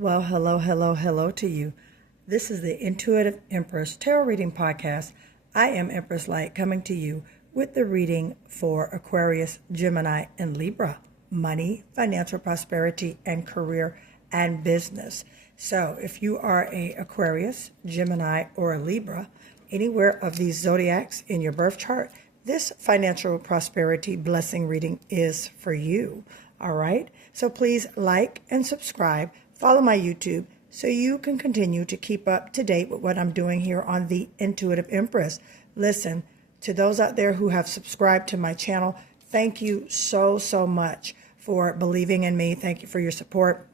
Well, hello, hello, hello to you. This is the Intuitive Empress Tarot Reading Podcast. I am Empress Light coming to you with the reading for Aquarius, Gemini, and Libra. Money, financial prosperity, and career and business. So if you are a Aquarius, Gemini, or a Libra, anywhere of these zodiacs in your birth chart, this financial prosperity blessing reading is for you. All right. So please like and subscribe. Follow my YouTube so you can continue to keep up to date with what I'm doing here on the Intuitive Empress. Listen, to those out there who have subscribed to my channel, thank you so much for believing in me. Thank you for your support.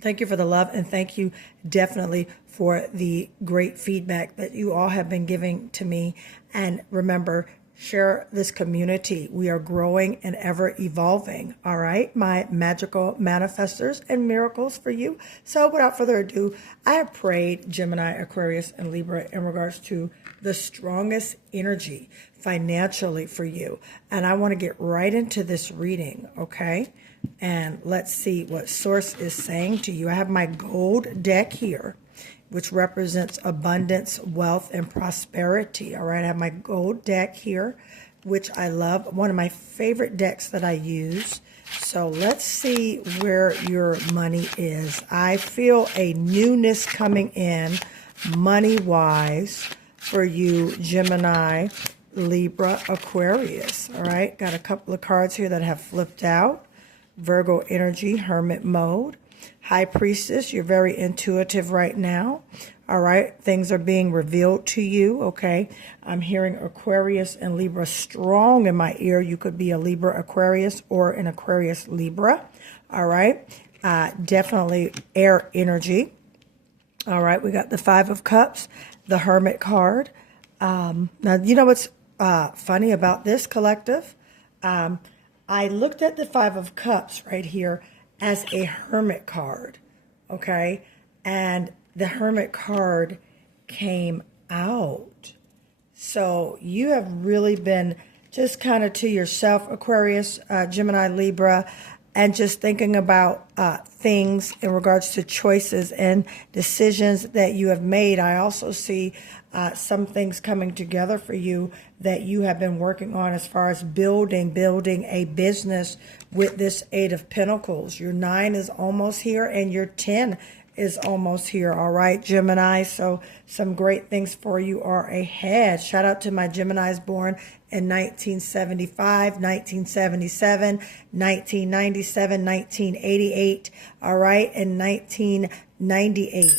Thank you for the love, and thank you definitely for the great feedback that you all have been giving to me. And remember, share this community. We are growing and ever evolving. All right, my magical manifestors and miracles for you. So without further ado, I have prayed Gemini, Aquarius, and Libra in regards to the strongest energy financially for you. And I want to get right into this reading, okay? And let's see what Source is saying to you. I have my gold deck here, which represents abundance, wealth, and prosperity. All right, I have my gold deck here, which I love. One of my favorite decks that I use. So let's see where your money is. I feel a newness coming in money-wise for you, Gemini, Libra, Aquarius. All right, got a couple of cards here that have flipped out. Virgo energy, hermit mode. High Priestess, you're very intuitive right now. All right, things are being revealed to you, okay? I'm hearing Aquarius and Libra strong in my ear. You could be a Libra Aquarius or an Aquarius Libra, all right? Definitely air energy. All right, we got the Five of Cups, the Hermit card. Now, you know what's funny about this collective? I looked at the Five of Cups right here as a Hermit card, okay? And the Hermit card came out. So you have really been just kind of to yourself, Aquarius, Gemini, Libra, and just thinking about things in regards to choices and decisions that you have made. I also see some things coming together for you that you have been working on as far as building a business with this Eight of Pentacles. Your 9 is almost here and your 10 is almost here. All right, Gemini. So some great things for you are ahead. Shout out to my Geminis born in 1975, 1977, 1997, 1988. All right, and 1998.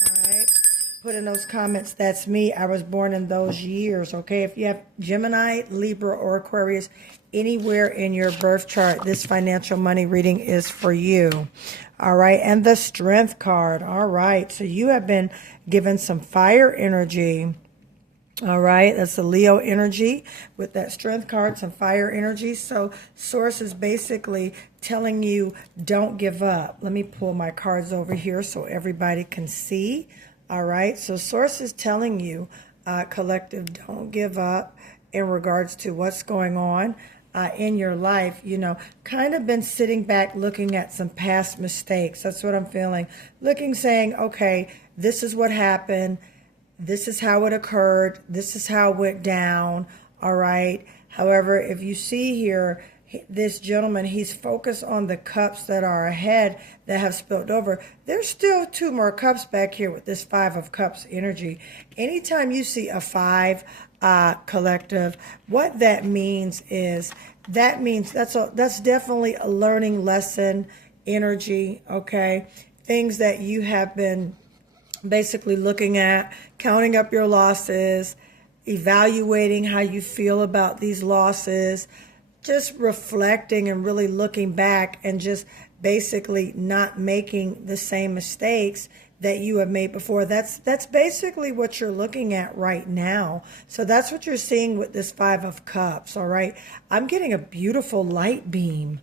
All right. Put in those comments, that's me. I was born in those years, okay? If you have Gemini, Libra, or Aquarius anywhere in your birth chart, this financial money reading is for you. All right, and the Strength card. All right, so you have been given some fire energy. All right, that's the Leo energy with that Strength card, some fire energy. So Source is basically telling you, don't give up. Let me pull my cards over here so everybody can see. All right, so Source is telling you, collective, don't give up in regards to what's going on in your life. You know, kind of been sitting back looking at some past mistakes. That's what I'm feeling. Looking, saying, okay, this is what happened. This is how it occurred. This is how it went down. All right. However, if you see here, this gentleman, he's focused on the cups that are ahead that have spilled over. There's still 2 more cups back here with this Five of Cups energy. Anytime you see a 5 collective, what that means is that's definitely a learning lesson energy, okay? Things that you have been basically looking at, counting up your losses, evaluating how you feel about these losses, just reflecting and really looking back and just basically not making the same mistakes that you have made before. That's basically what you're looking at right now. So that's what you're seeing with this Five of Cups, all right? I'm getting a beautiful light beam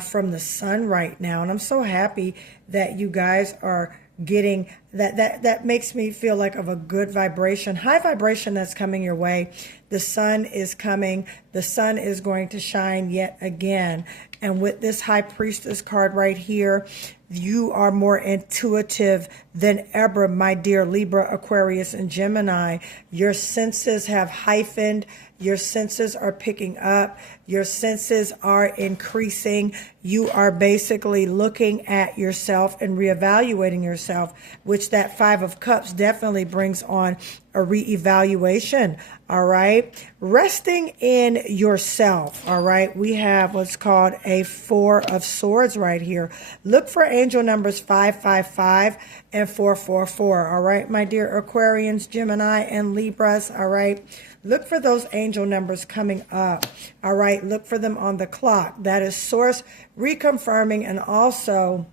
from the sun right now, and I'm so happy that you guys are getting that makes me feel like of a good vibration, high vibration that's coming your way. The sun is coming. The sun is going to shine yet again. And with this High Priestess card right here, You are more intuitive than ever, my dear Libra, Aquarius, and Gemini. Your senses have heightened. Your senses are picking up. Your senses are increasing. You are basically looking at yourself and reevaluating yourself, which that Five of Cups definitely brings on a reevaluation. All right. Resting in yourself. All right. We have what's called a Four of Swords right here. Look for angel numbers 555 and 444. All right, my dear Aquarians, Gemini, and Libras. All right. Look for those angel numbers coming up. All right. Look for them on the clock. That is Source reconfirming and also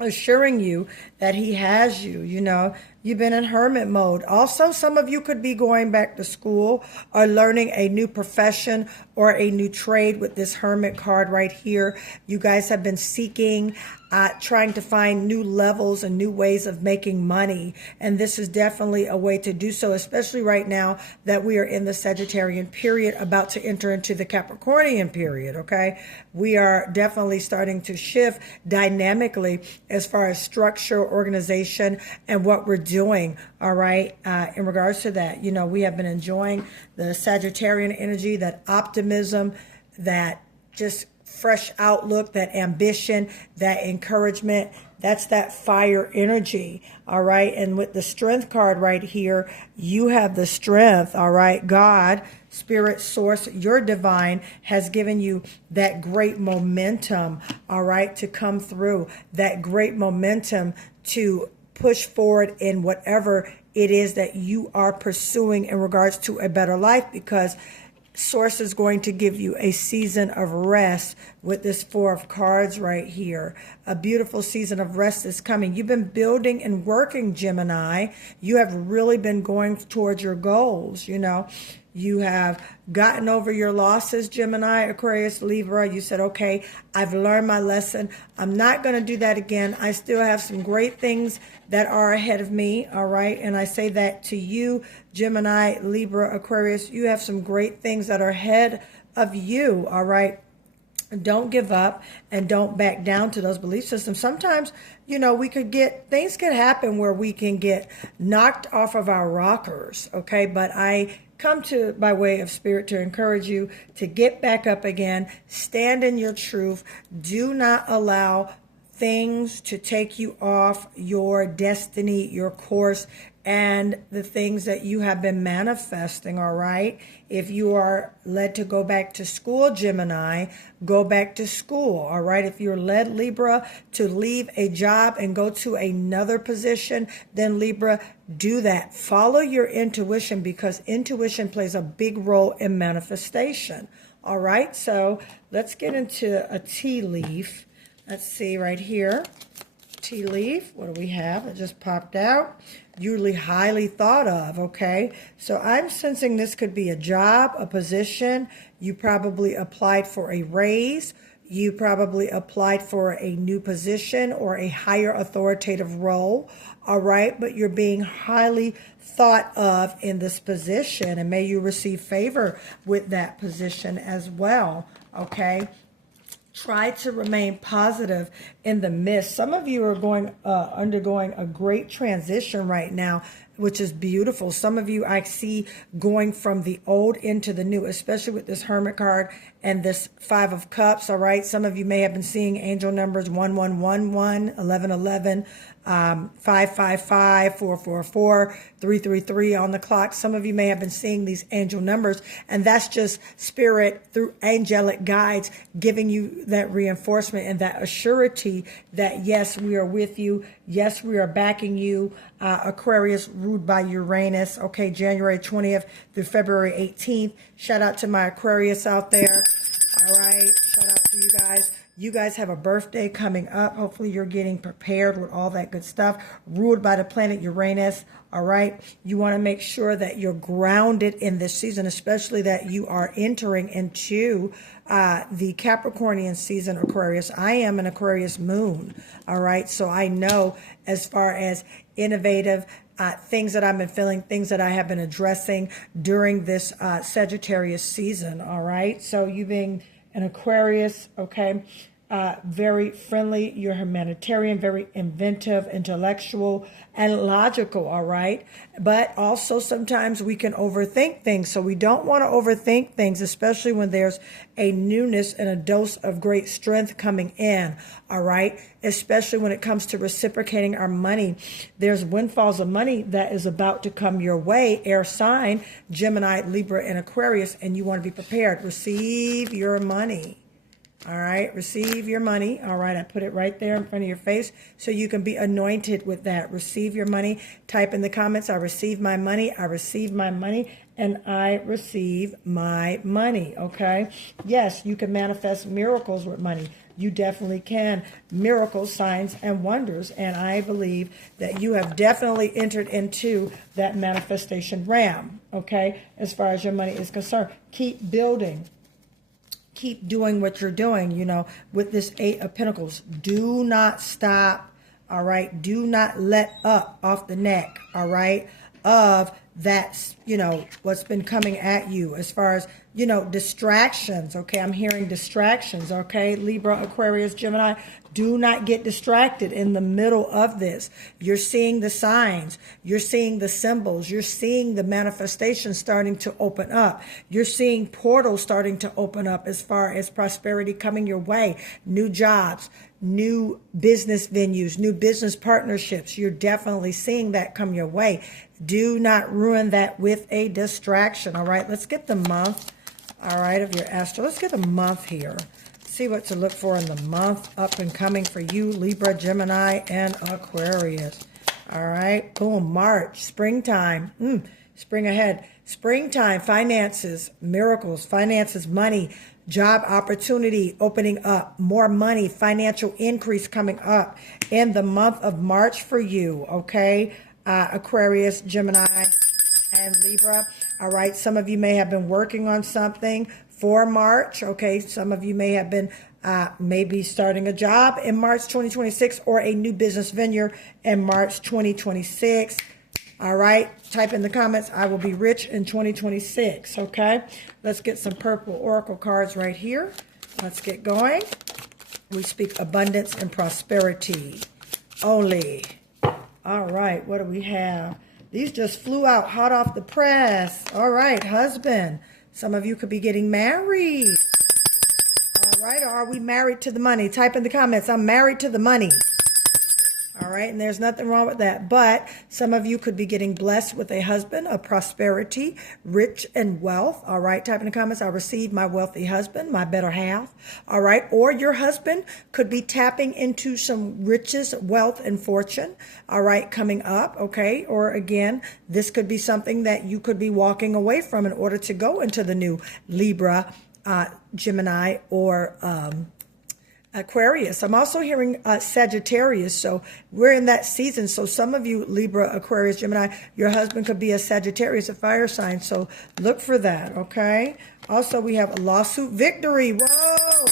assuring you that he has you. You know, you've been in hermit mode. Also, some of you could be going back to school or learning a new profession or a new trade with this hermit card right here. You guys have been seeking, trying to find new levels and new ways of making money. And this is definitely a way to do so, especially right now that we are in the Sagittarian period, about to enter into the Capricornian period, okay? We are definitely starting to shift dynamically as far as structure, organization, and what we're doing, all right? In regards to that, you know, we have been enjoying the Sagittarian energy, that optimism, that just fresh outlook, that ambition, that encouragement. That's that fire energy, all right? And with the Strength card right here, you have the strength, all right? God, Spirit, Source, your divine has given you that great momentum, all right, to come through, that great momentum to push forward in whatever it is that you are pursuing in regards to a better life, because Source is going to give you a season of rest with this Four of Cards right here. A beautiful season of rest is coming. You've been building and working, Gemini. You have really been going towards your goals, you know. You have gotten over your losses, Gemini, Aquarius, Libra. You said, okay, I've learned my lesson. I'm not going to do that again. I still have some great things that are ahead of me, all right? And I say that to you, Gemini, Libra, Aquarius. You have some great things that are ahead of you, all right? Don't give up and don't back down to those belief systems. Sometimes, you know, things could happen where we can get knocked off of our rockers, okay? But I come to, by way of spirit, to encourage you to get back up again, stand in your truth. Do not allow things to take you off your destiny, your course, and the things that you have been manifesting, all right? If you are led to go back to school, Gemini, go back to school, all right? If you're led, Libra, to leave a job and go to another position, then Libra, do that. Follow your intuition, because intuition plays a big role in manifestation, all right? So let's get into a tea leaf. Let's see right here. Tea leaf. What do we have? It just popped out. Usually highly thought of, okay? So I'm sensing this could be a job, a position. You probably applied for a raise. You probably applied for a new position or a higher authoritative role, all right? But you're being highly thought of in this position, and may you receive favor with that position as well, okay? Try to remain positive in the midst. Some of you are undergoing a great transition right now, which is beautiful. Some of you I see going from the old into the new, especially with this Hermit card and this Five of Cups, all right? Some of you may have been seeing angel numbers 1111, 1111, 555, 444, 333 on the clock. Some of you may have been seeing these angel numbers, and that's just spirit through angelic guides giving you that reinforcement and that assurity that, yes, we are with you. Yes, we are backing you. Aquarius, ruled by Uranus. Okay, January 20th through February 18th. Shout out to my Aquarius out there. All right, shout out to you guys. You guys have a birthday coming up. Hopefully you're getting prepared with all that good stuff. Ruled by the planet Uranus, all right? You want to make sure that you're grounded in this season, especially that you are entering into the Capricornian season, Aquarius. I am an Aquarius moon, all right? So I know as far as innovative things that I've been feeling, things that I have been addressing during this Sagittarius season, all right? So you being an Aquarius, okay, very friendly. You're humanitarian, very inventive, intellectual, and logical, all right? But also sometimes we can overthink things. So we don't want to overthink things, especially when there's a newness and a dose of great strength coming in, all right? Especially when it comes to reciprocating our money. There's windfalls of money that is about to come your way, air sign, Gemini, Libra, and Aquarius, and you want to be prepared. Receive your money. All right, receive your money. All right, I put it right there in front of your face so you can be anointed with that. Receive your money. Type in the comments, I receive my money, I receive my money, and I receive my money, okay? Yes, you can manifest miracles with money. You definitely can. Miracles, signs, and wonders. And I believe that you have definitely entered into that manifestation realm, okay? As far as your money is concerned, keep building. Keep doing what you're doing, you know, with this Eight of Pentacles. Do not stop, all right? Do not let up off the neck, all right, of that's, you know, what's been coming at you as far as, you know, distractions, okay? I'm hearing distractions, okay? Libra, Aquarius, Gemini, do not get distracted in the middle of this. You're seeing the signs. You're seeing the symbols. You're seeing the manifestation starting to open up. You're seeing portals starting to open up as far as prosperity coming your way. New jobs, new business venues, new business partnerships. You're definitely seeing that come your way. Do not ruin that with a distraction, all right? Let's get the month, all right, of your astro. Let's get a month here. See what to look for in the month up and coming for you, Libra, Gemini, and Aquarius. All right, boom, March, springtime, spring ahead. Springtime, finances, miracles, finances, money, job opportunity opening up, more money, financial increase coming up in the month of March for you, okay? Aquarius, Gemini, and Libra. All right, some of you may have been working on something for March, okay? Some of you may have been maybe starting a job in March 2026 or a new business venture in March 2026. All right, type in the comments, I will be rich in 2026, okay? Let's get some purple oracle cards right here. Let's get going. We speak abundance and prosperity only. All right, what do we have? These just flew out hot off the press. All right, husband. Some of you could be getting married. All right, or are we married to the money? Type in the comments, I'm married to the money. All right, and there's nothing wrong with that. But some of you could be getting blessed with a husband of prosperity, rich and wealth. All right, type in the comments, I receive my wealthy husband, my better half. All right, or your husband could be tapping into some riches, wealth, and fortune. All right, coming up, okay? Or again, this could be something that you could be walking away from in order to go into the new Libra, Gemini, or Aquarius. I'm also hearing Sagittarius, so we're in that season. So some of you, Libra, Aquarius, Gemini, your husband could be a Sagittarius, a fire sign, so look for that, okay? Also, we have a lawsuit victory. Whoa!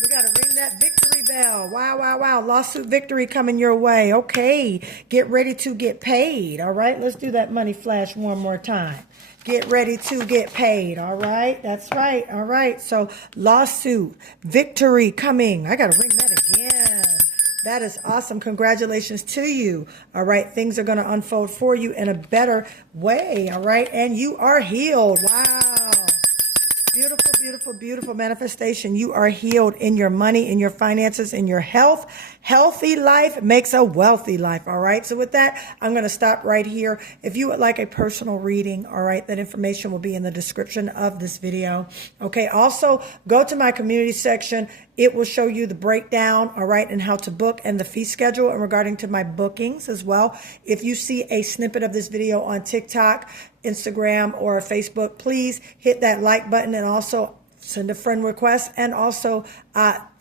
We got to ring that victory bell. Wow, wow, wow. Lawsuit victory coming your way. Okay, get ready to get paid, all right? Let's do that money flash one more time. Get ready to get paid, all right? That's right, all right. So lawsuit, victory coming. I got to ring that again. That is awesome. Congratulations to you, all right? Things are going to unfold for you in a better way, all right? And you are healed. Wow. Beautiful, beautiful, beautiful manifestation. You are healed in your money, in your finances, in your health. Healthy life makes a wealthy life, all right? So with that, I'm going to stop right here. If you would like a personal reading, all right, that information will be in the description of this video, okay? Also, go to my community section. It will show you the breakdown, all right, and how to book and the fee schedule and regarding to my bookings as well. If you see a snippet of this video on TikTok, Instagram, or Facebook, please hit that like button and also send a friend request, and also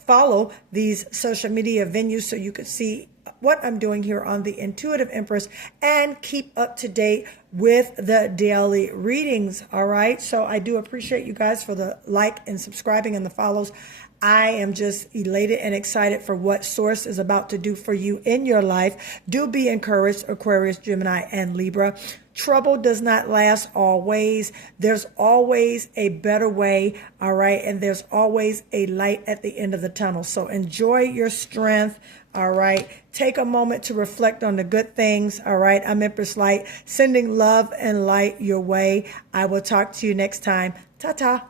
follow these social media venues so you can see what I'm doing here on the Intuitive Empress and keep up to date with the daily readings, all right? So I do appreciate you guys for the like and subscribing and the follows. I am just elated and excited for what Source is about to do for you in your life. Do be encouraged, Aquarius, Gemini, and Libra. Trouble does not last always. There's always a better way, all right? And there's always a light at the end of the tunnel. So enjoy your strength, all right? Take a moment to reflect on the good things, all right? I'm Empress Light, sending love and light your way. I will talk to you next time. Ta-ta.